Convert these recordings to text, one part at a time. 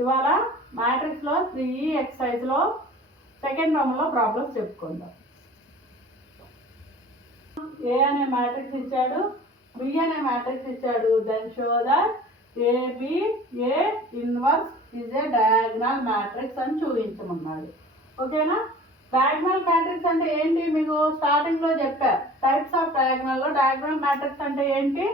ఇవాళ మ్యాట్రిక్స్లో 3E ఎక్సర్సైజ్లో second రౌండ్లో problems చెప్పుకుందాం. ఏ అనే మ్యాట్రిక్స్ ఇచ్చాడు, బి అనే మ్యాట్రిక్స్ ఇచ్చాడు. Then show that AB A inverse is a diagonal matrix అని చూపించమన్నాడు. ఓకేనా? డయాగ్నల్ మ్యాట్రిక్స్ అంటే ఏంటి మీకు స్టార్టింగ్లో చెప్పా. టైప్స్ ఆఫ్ డయాగ్నల్లో డయాగ్నల్ మ్యాట్రిక్స్ అంటే ఏంటి?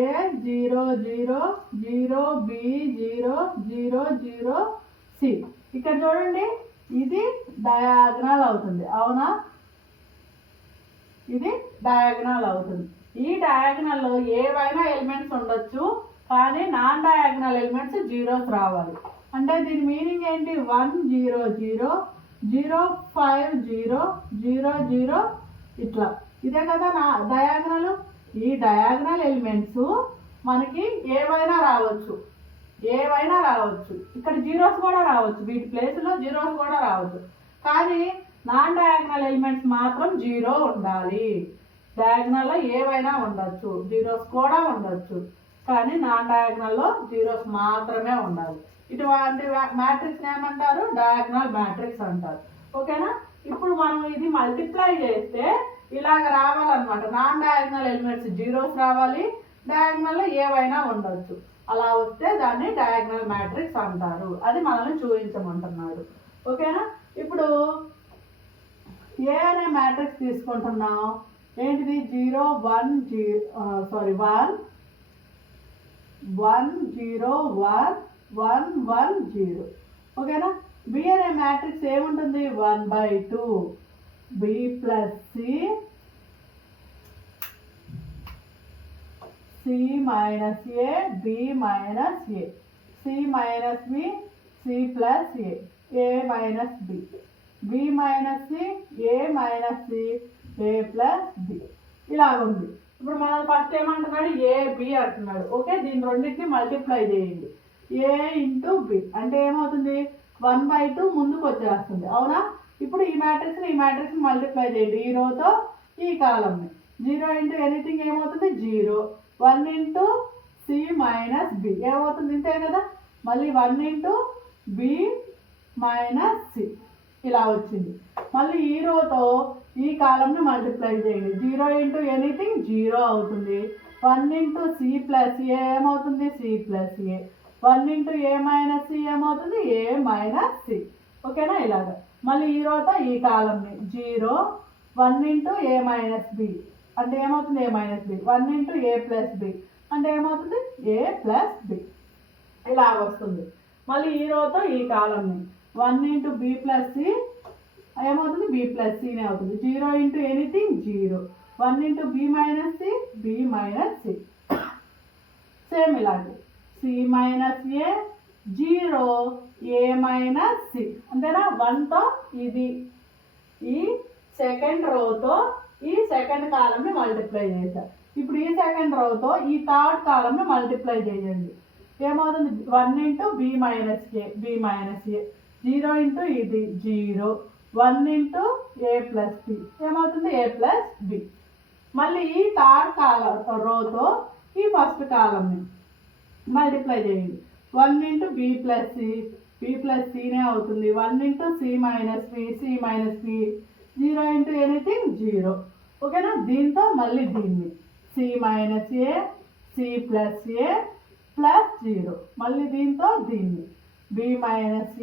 ఏ 0 0 0 బి 0 0 0 సి. ఇక్కడ చూడండి, ఇది డయాగ్నల్ అవుతుంది, అవునా? ఇది డయాగ్నల్ అవుతుంది. ఈ డయాగ్నల్లో ఏవైనా ఎలిమెంట్స్ ఉండొచ్చు, కానీ నాన్ డయాగ్నల్ ఎలిమెంట్స్ జీరోస్ రావాలి. అంటే దీని మీనింగ్ ఏంటి? 1 0 0 0 5 0 0 0 ఇట్లా. ఇదే కదా నా డయాగ్నల్. ఈ డయాగ్నల్ ఎలిమెంట్స్ మనకి ఏవైనా రావచ్చు, ఏవైనా రావచ్చు. ఇక్కడ జీరోస్ కూడా రావచ్చు, వీటి ప్లేస్లో జీరోస్ కూడా రావచ్చు. కానీ నాన్ డయాగ్నల్ ఎలిమెంట్స్ మాత్రం జీరో ఉండాలి. డయాగ్నల్లో ఏవైనా ఉండొచ్చు, జీరోస్ కూడా ఉండొచ్చు, కానీ నాన్ డయాగ్నల్లో జీరోస్ మాత్రమే ఉండాలి. ఇటువంటి మ్యాట్రిక్స్ ఏమంటారు? డయాగ్నల్ మ్యాట్రిక్స్ అంటారు. ఓకేనా? ఇప్పుడు మనం ఇది మల్టిప్లై చేస్తే ఇలాగ రావాలన్నమాట. నాన్ డయాగ్నల్ ఎలిమెంట్స్ జీరోస్ రావాలి, డయాగ్నల్లో ఏవైనా ఉండొచ్చు. అలా వస్తే దాన్ని డయాగ్నల్ మ్యాట్రిక్స్ అంటారు. అది మనల్ని చూపించమంటున్నాడు. ఓకేనా? ఇప్పుడు ఏ అనే మ్యాట్రిక్స్ తీసుకుంటున్నాం. ఏంటిది? 0 1 1 1 0 1 1 1 0. ఓకేనా? బి అనే మ్యాట్రిక్స్ ఏముంటుంది? 1/2 B plus C minus A B minus A, C minus B C plus A minus B, B minus C A minus C A plus B. ఇలాగ ఉంది. ఇప్పుడు మనం ఫస్ట్ ఏమంటున్నాడు? ఏ బి అంటున్నాడు. ఓకే, దీని రెండింటిని మల్టిప్లై చేయండి. ఏ ఇంటూ బి అంటే ఏమవుతుంది? 1/2 ముందుకు వచ్చేస్తుంది, అవునా? ఇప్పుడు ఈ మ్యాట్రిక్స్ని మల్టిప్లై చేయండి. ఈ రోతో ఈ కాలంని. 0 ఇంటూ ఎనీథింగ్ ఏమవుతుంది? 0. 1 ఇంటూ సి మైనస్ బి ఏమవుతుంది? ఇంతే కదా. మళ్ళీ 1 ఇంటూ బి మైనస్ సి ఇలా వచ్చింది. మళ్ళీ ఈ రోతో ఈ కాలంని మల్టిప్లై చేయండి. 0 ఇంటూ ఎనీథింగ్ 0 అవుతుంది. 1 ఇంటూ సి ప్లస్ ఏ ఏమవుతుంది? C plus A. 1 into A minus C ఏమవుతుంది? A minus C. ఓకేనా? ఇలాగ. మళ్ళీ ఈ రోతో ఈ కాలంని 0 1 ఇంటూ ఏ మైనస్ బి అంటే ఏమవుతుంది? A minus B. 1 into A plus B అంటే ఏమవుతుంది? A plus B. ఇలాగ వస్తుంది. మళ్ళీ ఈ రోతో ఈ కాలంని 1 ఇంటూ బి ప్లస్ సి ఏమవుతుంది? బి ప్లస్ సినే అవుతుంది. 0 into anything 0. 1 into B minus C B minus C. Same ఇలాంటి C minus A 0 A minus C. అంతేనా? 1తో ఇది ఈ సెకండ్ రోతో ఈ సెకండ్ కాలంని మల్టిప్లై చేశారు. ఇప్పుడు ఈ సెకండ్ రోతో ఈ థర్డ్ కాలంని మల్టిప్లై చేయండి. ఏమవుతుంది? 1 into B minus A B minus A. 0 into ఇది 0. 1 ఇంటూ ఏ ప్లస్ బి ఏమవుతుంది? A plus B. మళ్ళీ ఈ థర్డ్ రోతో ఈ ఫస్ట్ కాలంని మల్టిప్లై చేయండి. 1 into B plus C B plus సినే అవుతుంది. 1 into C minus B C minus B. 0 into anything 0. ఓకేనా? దీంతో మళ్ళీ దీన్ని C minus A C plus A plus 0. మళ్ళీ దీంతో దీన్ని B minus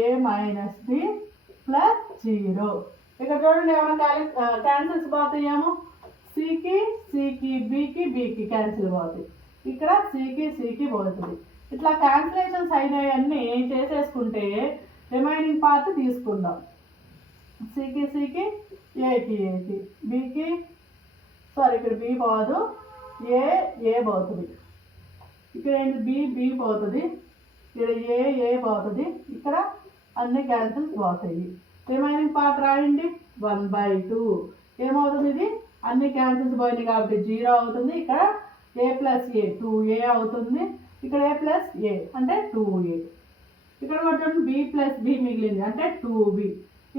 A minus B plus 0. ఇక్కడ చూడండి, ఏమైనా క్యాన్సిల్స్ పోతాయేమో. సికి బికి క్యాన్సిల్ పోతాయి. ఇక్కడ సికి పోతుంది. ఇట్లా క్యాన్సిలేషన్స్ అయినవన్నీ చేసేసుకుంటే రిమైనింగ్ పార్ట్ తీసుకుందాం. సికి ఏకి బికి ఇక్కడ బి పోదు, ఏ పోతుంది. ఇక్కడ ఏంటి? బి పోతుంది. ఇక్కడ ఏ పోతుంది. ఇక్కడ అన్ని క్యాన్సిల్స్ పోతాయి. రిమైనింగ్ పార్ట్ రాయండి. 1/2 ఏమవుతుంది? ఇది అన్ని క్యాన్సిల్స్ పోయినాయి కాబట్టి 0 అవుతుంది. ఇక్కడ ఏ ప్లస్ ఏ 2a అవుతుంది. ఇక్కడ ఏ ప్లస్ ఏ అంటే 2a. ఇక్కడ చూడండి, బి ప్లస్ బి మిగిలింది అంటే 2b.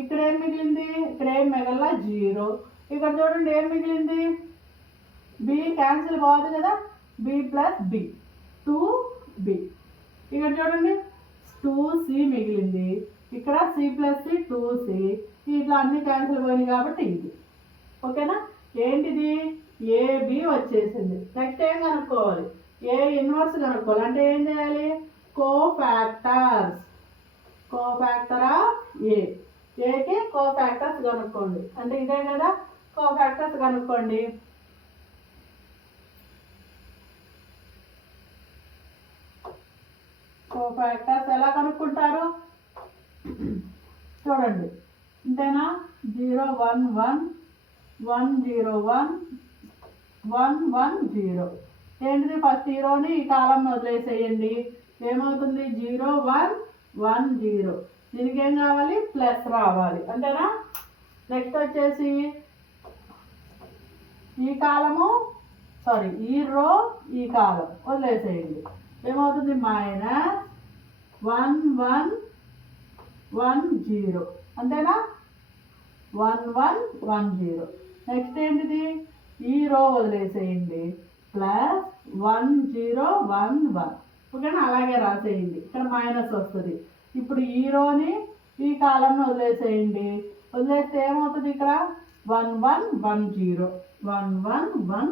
ఇక్కడ ఏం మిగిలింది? ఇక్కడ ఏం మిగల 0. ఇక్కడ చూడండి ఏం మిగిలింది? బి క్యాన్సిల్ పోదు కదా, బి ప్లస్ బి 2b. ఇక్కడ చూడండి 2c మిగిలింది, ఇక్కడ c ప్లస్ సి 2c, ఇట్లా అన్ని క్యాన్సిల్ పోయినాయి కాబట్టి ఇది. ఓకేనా, ఏంటిది ఏబి వచ్చేసింది. నెక్స్ట్ ఏం కనుక్కోవాలి, ఏ ఇన్వర్స్ కనుక్కోవాలి. అంటే ఏం చేయాలి, కోఫాక్టర్స్, కోఫాక్టర్ ఆఫ్ ఏకి కోఫాక్టర్స్ కనుక్కోండి. అంటే ఇదే కదా, కోఫాక్టర్స్ కనుక్కోండి. కోఫాక్టర్స్ ఎలా కనుక్కుంటారు చూడండి. అంతేనా, 0 1 1 1 0 1 1 1 0. ఏంటిది, ఫస్ట్ హీరోని ఈ కాలంలో వదిలేసేయండి. ఏమవుతుంది, 0 1 1 0. దీనికి ఏం కావాలి, ప్లస్ రావాలి. అంతేనా. నెక్స్ట్ వచ్చేసి ఈ కాలము ఈ రో ఈ కాలం వదిలేసేయండి. ఏమవుతుంది, మైనస్ 1 1 1 0. అంతేనా, 1 1 1 0. నెక్స్ట్ ఏంటిది, ఈ రో వదిలేసేయండి, ప్లస్ 1 0 1 1. ఓకేనా, అలాగే రాసేయండి. ఇక్కడ మైనస్ వస్తుంది. ఇప్పుడు ఈ రోని ఈ కాలంను వదిలేసేయండి. వదిలేస్తే ఏమవుతుంది, ఇక్కడ 1 1 1 0 1 1 1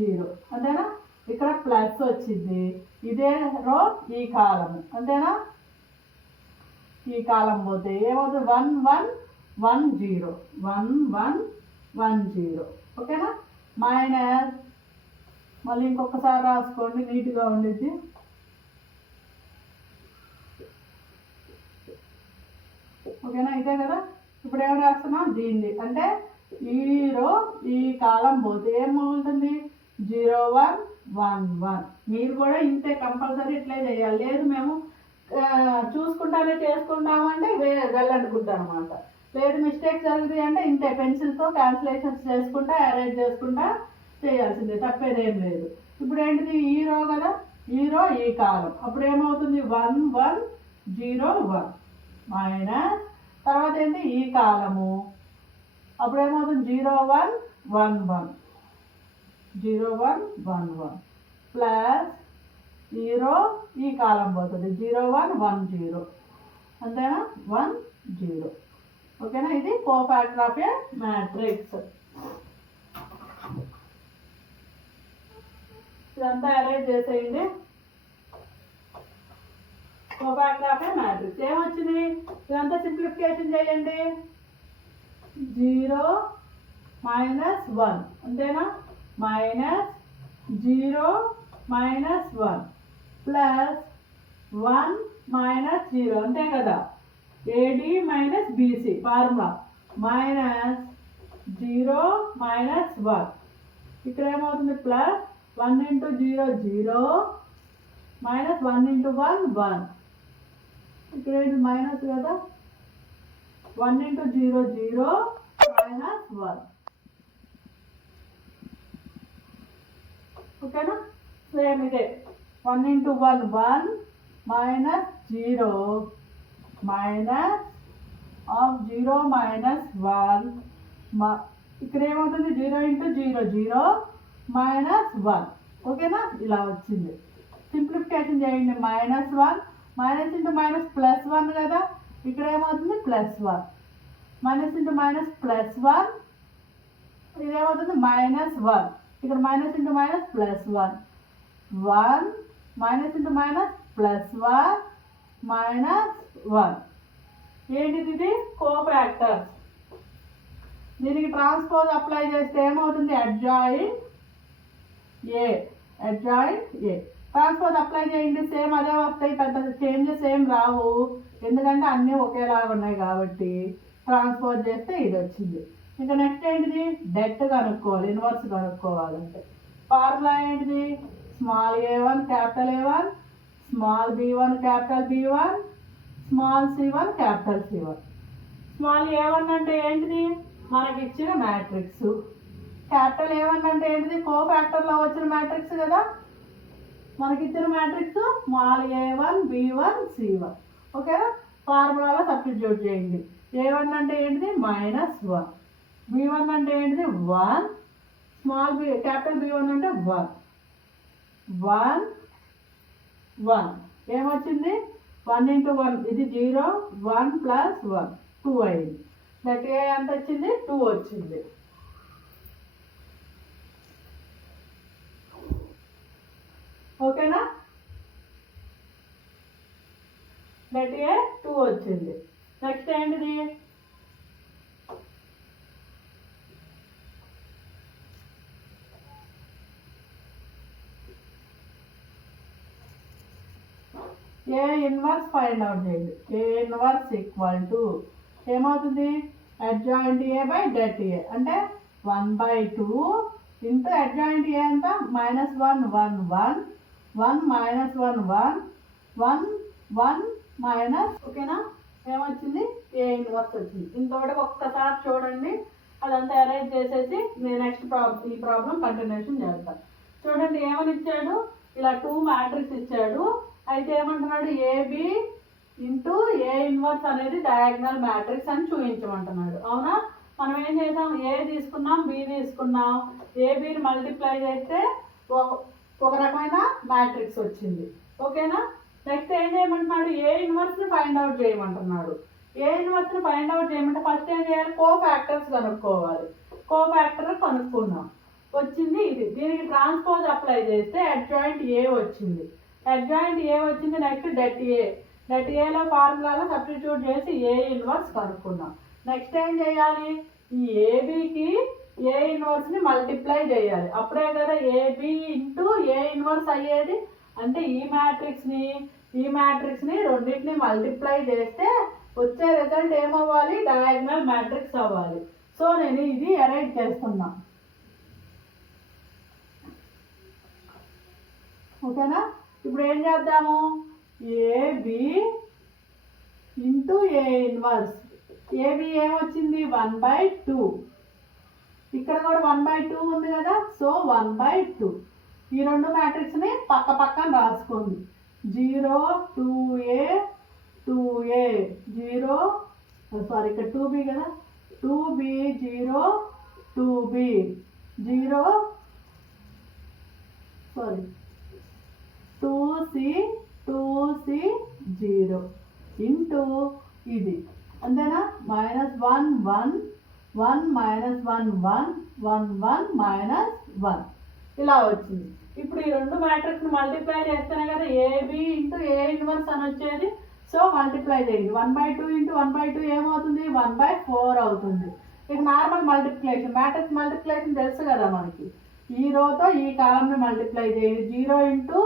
0. అంతేనా, ఇక్కడ ప్లస్ వచ్చింది. ఇదే రో ఈ కాలము. అంతేనా, ఈ కాలం పోతే ఏమవుతుంది, 1 1 1 0 1 1 1 0. ఓకేనా, మైనస్ మళ్ళీ ఇంకొకసారి రాసుకోండి, నీట్గా ఉండేది. ఓకేనా, ఇదే కదా. ఇప్పుడు ఏం రాస్తున్నాం, దీన్ని. అంటే ఈ రో ఈ కాలం పోతే ఏం మిగులుతుంది, 0 1 1 1. మీరు కూడా ఇంతే, కంపల్సరీ ఇట్లే చేయాలి. లేదు మేము చూసుకుంటానే చేసుకుంటామంటే వెళ్ళనుకుంటాం అనమాట. లేదు మిస్టేక్ జరుగుతాయి అంటే ఇంతే, పెన్సిల్తో క్యాల్కులేషన్స్ చేసుకుంటా అరేంజ్ చేసుకుంటా చేయాల్సిందే, తప్పేదేం లేదు. ఇప్పుడు ఏంటిది, ఈ రో కదా, ఈ రో ఈ కాలం. అప్పుడు ఏమవుతుంది, 1 1 0 1 మైనస్ తర్వాత ఏంటి, ఈ కాలము. అప్పుడు ఏమవుతుంది, 0 1 1 1 0 1 1 1 ప్లస్ 0 ఈ కాలం పోతుంది, 0 1 1 0. అంతేనా, 1 0. ఓకేనా, ఇది కోఫాక్టర్ ఆఫ్ ఏ మ్యాట్రిక్స్. ఇదంతా అరేంజ్ చేసేయండి. కోఫాక్టర్ ఆఫ్ ఏ మ్యాట్రిక్స్ ఏమొచ్చింది, ఇదంతా సింప్లిఫికేషన్ చేయండి. 0 మైనస్ 1. అంతేనా, మైనస్ 0 మైనస్ 1 ప్లస్ 1 మైనస్ 0. అంతే కదా, AD minus BC formula. Minus 0 minus 1. ఇక్కడ ఏమవుతుంది, ప్లస్ 1 ఇంటూ 0 0 మైనస్ 1 ఇంటూ 1 1. ఇక్కడ ఏంటి, మైనస్ కదా, 1 ఇంటూ 0 0 మైనస్ 1. ఓకేనా, సేమ్ ఇదే. 1 into 1 1 minus 0 minus of 0 minus 1. ఇక్కడ ఏమవుతుంది, 0 ఇంటూ 0 0 మైనస్ 1. ఓకేనా, ఇలా వచ్చింది. సింప్లిఫికేషన్ చేయండి. Minus 1 minus into minus plus 1 కదా, ఇక్కడ ఏమవుతుంది, plus 1 minus into minus plus 1. ఇదేమవుతుంది, మైనస్ 1. ఇక్కడ minus into minus plus 1 1 minus into minus plus 1 minus 1. ఏంటిది, ఇది కోఫాక్టర్స్. దీనికి ట్రాన్స్పోజ్ అప్లై చేస్తే ఏమవుతుంది, adjoint A, adjoint A. Transpose apply చేయండి, సేమ్ అదే వస్తాయి, పెద్ద చేంజెస్ ఏం రావు. ఎందుకంటే అన్నీ ఒకేలాగా ఉన్నాయి కాబట్టి ట్రాన్స్పోజ్ చేస్తే ఇది వచ్చింది. ఇంకా నెక్స్ట్ ఏంటిది, డెట్ కనుక్కోవాలి, ఇన్వర్స్ కనుక్కోవాలంటే ఫార్ములా ఏంటిది, small a1 capital A1 small b1 capital B1 small c1 capital C1. Small a1 అంటే ఏంటిది, మనకి ఇచ్చిన మ్యాట్రిక్స్. క్యాపిటల్ A1 అంటే ఏంటిది, కోఫాక్టర్లో వచ్చిన మ్యాట్రిక్స్ కదా, మనకి ఇచ్చిన matrix small a1 b1 c1. ఓకేనా, ఫార్ములాలో సబ్స్టిట్యూట్ చేయండి. a1 అంటే ఏంటిది, -1. b1 అంటే ఏంటిది, 1. స్మాల్ b క్యాపిటల్ B1 అంటే 1. 1 1 ఏమొచ్చింది 1 into 1 ఇది 0 1 plus 1 2 అయింది. దట్ ఏ ఎంత వచ్చింది 2 వచ్చింది. ఓకేనా, దట్ ఏ 2 వచ్చింది. నెక్స్ట్ ఏంటిది ఏ ఇన్వర్స్ ఫైండ్ అవుట్ చేయండి. ఏ ఇన్వర్స్ ఈక్వల్ టు ఏమవుతుంది adjoint A by det A అంటే 1/2 ఇంటూ అడ్జాయింట్ ఏ ఎంత -1 1 1 1 -1 1 1 1 మైనస్. ఓకేనా, ఏమొచ్చింది ఏ ఇన్వర్స్ వచ్చింది. ఇంతవరకు ఒక్కసారి చూడండి, అదంతా అరేంజ్ చేసేసి నేను నెక్స్ట్ ఈ ప్రాబ్లం కంటిన్యూషన్ చేస్తాను. చూడండి ఏమని ఇచ్చాడు, ఇలా 2 మ్యాట్రిక్స్ ఇచ్చాడు. అయితే ఏమంటున్నాడు ఏబి ఇంటూ ఏ ఇన్వర్స్ అనేది డయాగ్నల్ మ్యాట్రిక్స్ అని చూపించమంటున్నాడు. అవునా, మనం ఏం చేసాం ఏ తీసుకున్నాం బి తీసుకున్నాం, ఏబిని మల్టిప్లై చేస్తే ఒక రకమైన మ్యాట్రిక్స్ వచ్చింది. ఓకేనా, నెక్స్ట్ ఏం చేయమంటున్నాడు ఏ ఇన్వర్స్ని ఫైండ్ అవుట్ చేయమంటున్నాడు. ఏ ఇన్వర్స్ని ఫైండ్ అవుట్ చేయమంటే ఫస్ట్ ఏం చేయాలి కో ఫ్యాక్టర్స్ కనుక్కోవాలి. కో ఫ్యాక్టర్ కనుక్కున్నాం, వచ్చింది ఇది. దీనికి ట్రాన్స్పోజ్ అప్లై చేస్తే అడ్జాయింట్ ఏ వచ్చింది. అడ్జాయింట్ ఏ వచ్చింది. నెక్స్ట్ డెట్ ఏ, డెట్ ఏలో ఫార్ములాలో సబ్స్టిట్యూట్ చేసి ఏ ఇన్వర్స్ కనుక్కున్నాం. నెక్స్ట్ ఏం చేయాలి ఈ ఏబికి ఏ ఇన్వర్స్ని మల్టిప్లై చేయాలి. అప్పుడే కదా ఏబి ఇంటూ ఏ ఇన్వర్స్ అయ్యేది. అంటే ఈ మ్యాట్రిక్స్ని రెండింటిని మల్టిప్లై చేస్తే వచ్చే రిజల్ట్ ఏమవ్వాలి డయాగ్నల్ మ్యాట్రిక్స్ అవ్వాలి. సో నేను ఇది అరేంజ్ చేస్తున్నా. ఓకేనా, ఇప్పుడు ఏం చేద్దాము AB into A inverse. AB ఏమొచ్చింది 1/2, ఇక్కడ కూడా 1/2 ఉంది కదా, సో 1/2. ఈ రెండు మ్యాట్రిక్స్ని పక్క పక్కన రాసుకోండి. 0 2a 2a 0 సారీ ఇక్కడ 2b కదా 2b 0 2b 0 sorry 2c 0 into ఇది అంతేనా -1 1 1 -1 1 1 1 -1 ఇలా వచ్చింది. ఇప్పుడు ఈ రెండు మ్యాట్రిక్స్ని మల్టిప్లై చేస్తేనే కదా ఏబి ఇంటూ ఏ ఇన్వర్స్ అని వచ్చేది. సో మల్టిప్లై చేయండి. 1/2 ఇంటూ 1/2 ఏమవుతుంది 1/4 అవుతుంది. ఇది నార్మల్ మల్టిప్లికేషన్, మ్యాట్రిక్స్ మల్టిప్లికేషన్ తెలుసు కదా మనకి. ఈ రోతో ఈ కాలంని మల్టిప్లై చేయండి. 0 ఇంటూ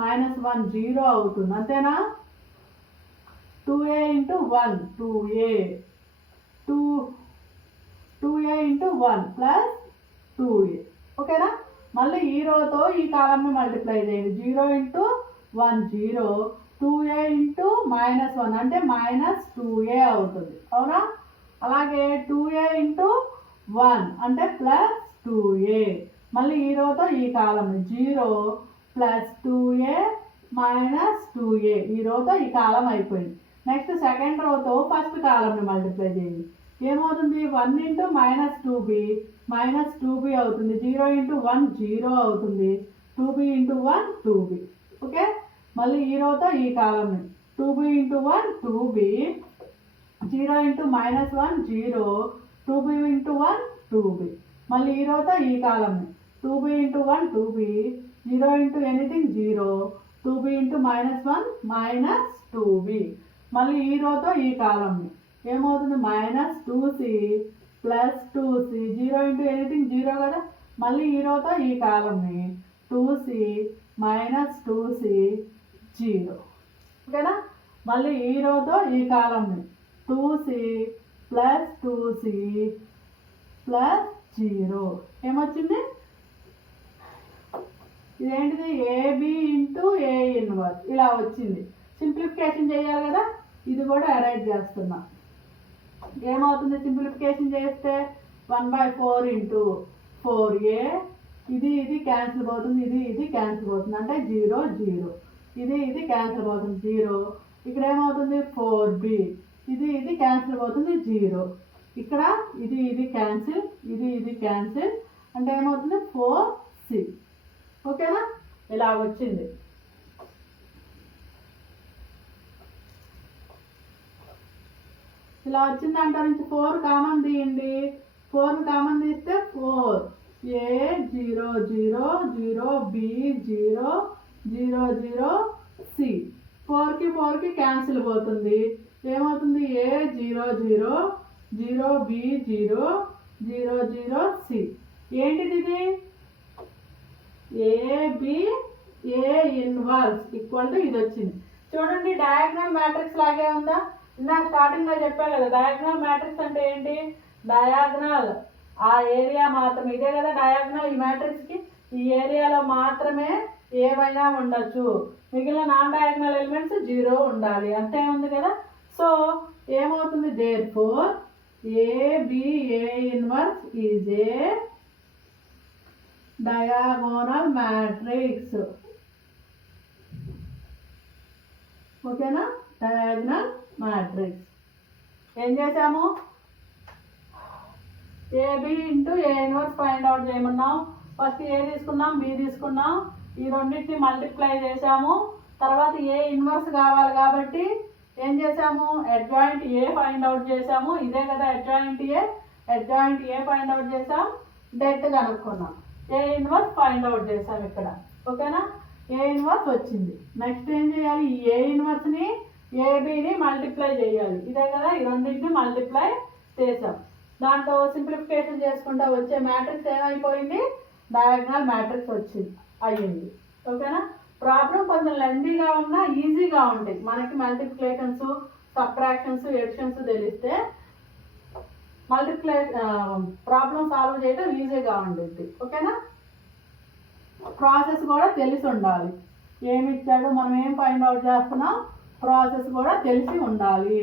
-1 0 అవుతుంది అంతేనా. 2a into 1 2a 2a into 1 plus 2a. ఓకేనా, మళ్ళీ ఈ రోతో ఈ కాలంని మల్టిప్లై చేయండి. 0 ఇంటూ 1 0 2a ఇంటూ -1 అంటే -2a అవుతుంది. అవునా, అలాగే 2a ఇంటూ 1 అంటే ప్లస్ 2a. మళ్ళీ ఈ రోతో ఈ కాలంని 0 ప్లస్ 2a -2a. ఈ రోతో ఈ కాలం అయిపోయింది. నెక్స్ట్ సెకండ్ రోతో ఫస్ట్ కాలంని మల్టిప్లై చేయండి. ఏమవుతుంది 1 ఇంటూ -2b -2b అవుతుంది. 0 ఇంటూ 1 0 అవుతుంది. 2b into 1 2b. ఓకే, మళ్ళీ ఈ రోతో ఈ కాలంని 2b into 1 2b 0 into -1 0 2b into 1 2b. మళ్ళీ ఈ రోతో ఈ కాలంని 2b into 1 2b 0 into anything 0 2b into -1 -2b. మళ్ళీ ఈ రోతో ఈ కాలంని ఏమవుతుంది -2c plus 2c 0 into anything 0 కదా. మళ్ళీ ఈ రోతో ఈ కాలంని 2c -2c 0. ఓకేనా, మళ్ళీ ఈ రోతో ఈ కాలంని 2c ప్లస్ 2c ప్లస్ 0 ఏమొచ్చింది ఇదేంటిది ఏబి ఇంటూ ఏ ఇన్వర్స్ ఇలా వచ్చింది. సింప్లిఫికేషన్ చేయాలి కదా, ఇది కూడా అరేంజ్ చేస్తున్నా. ఏమవుతుంది సింప్లిఫికేషన్ చేస్తే 1/4 ఇంటూ 4a ఇది క్యాన్సిల్ పోతుంది, ఇది క్యాన్సిల్ పోతుంది అంటే 0 0. ఇది క్యాన్సిల్ పోతుంది 0. ఇక్కడ ఏమవుతుంది 4b ఇది క్యాన్సిల్ పోతుంది 0. ఇక్కడ ఇది క్యాన్సిల్ ఇది క్యాన్సిల్ అంటే ఏమవుతుంది 4c. ఓకేనా, ఇలా వచ్చింది. ఇలా వచ్చిన దాంట్లో నుంచి 4 కామన్ తీయండి. 4 కామన్ తీస్తే 4 A 0 0 0 B 0 0 0 C 4కి 4కి క్యాన్సిల్ పోతుంది. ఏమవుతుంది? A 0 0 0 B 0 0 0 C. ఏంటిది ఇది? AB A inverse equal to ఇది వచ్చింది. చూడండి, డయాగ్నల్ మ్యాట్రిక్స్ లాగే ఉందా? ఇందాక స్టార్టింగ్లో చెప్పా కదా, డయాగ్నల్ మ్యాట్రిక్స్ అంటే ఏంటి? డయాగ్నల్ ఆ ఏరియా మాత్రమే, ఇదే కదా డయాగ్నల్ ఈ మ్యాట్రిక్స్కి. ఈ ఏరియాలో మాత్రమే ఏవైనా ఉండొచ్చు, మిగిలిన నాన్ డయాగ్నల్ ఎలిమెంట్స్ 0 ఉండాలి, అంతే ఉంది కదా. సో ఏమవుతుంది? Therefore ABA inverse is a diagonal matrix. ఓకేనా? Diagonal matrix. ఏం చేసాము? AB into A inverse find out చేయమన్నాం. ఫస్ట్ A తీసుకున్నాం, B తీసుకున్నాం, ఈ రెండింటిని మల్టిప్లై చేసాము. తర్వాత A ఇన్వర్స్ కావాలి కాబట్టి ఏం చేసాము? అడ్జాయింట్ A ఫైండ్ అవుట్ చేసాము. ఇదే కదా అడ్జాయింట్ A ఫైండ్ అవుట్ చేసాం, డెట్ కనుక్కున్నాం, A ఇన్వర్స్ ఫైండ్ అవుట్ చేసాం ఇక్కడ. ఓకేనా? A ఇన్వర్స్ వచ్చింది. నెక్స్ట్ ఏం చేయాలి? ఈ A ఇన్వర్స్ని ABని మల్టిప్లై చేయాలి. ఇదే కదా, ఈ రెండింటిని మల్టిప్లై చేసాం. దాంట్లో సింప్లిఫికేషన్ చేసుకుంటా వచ్చే మ్యాట్రిక్స్ ఏమైపోయింది? డయాగ్నల్ మ్యాట్రిక్స్ వచ్చింది, అయ్యింది. ఓకేనా? ప్రాబ్లం కొంచెం లెందీగా ఉన్నా ఈజీగా ఉంటాయి. మనకి మల్టిప్లికేషన్స్, సబ్ట్రాక్షన్స్, ఎడిషన్స్ తెలిస్తే ప్రాబ్లం సాల్వ్ చేయడం ఈజీగా ఉంటుంది. ఓకేనా? ప్రాసెస్ కూడా తెలిసి ఉండాలి. ఏమి ఇచ్చాడు, మనం ఏం ఫైండ్ అవుట్ చేస్తున్నాం, ప్రాసెస్ కూడా తెలిసి ఉండాలి.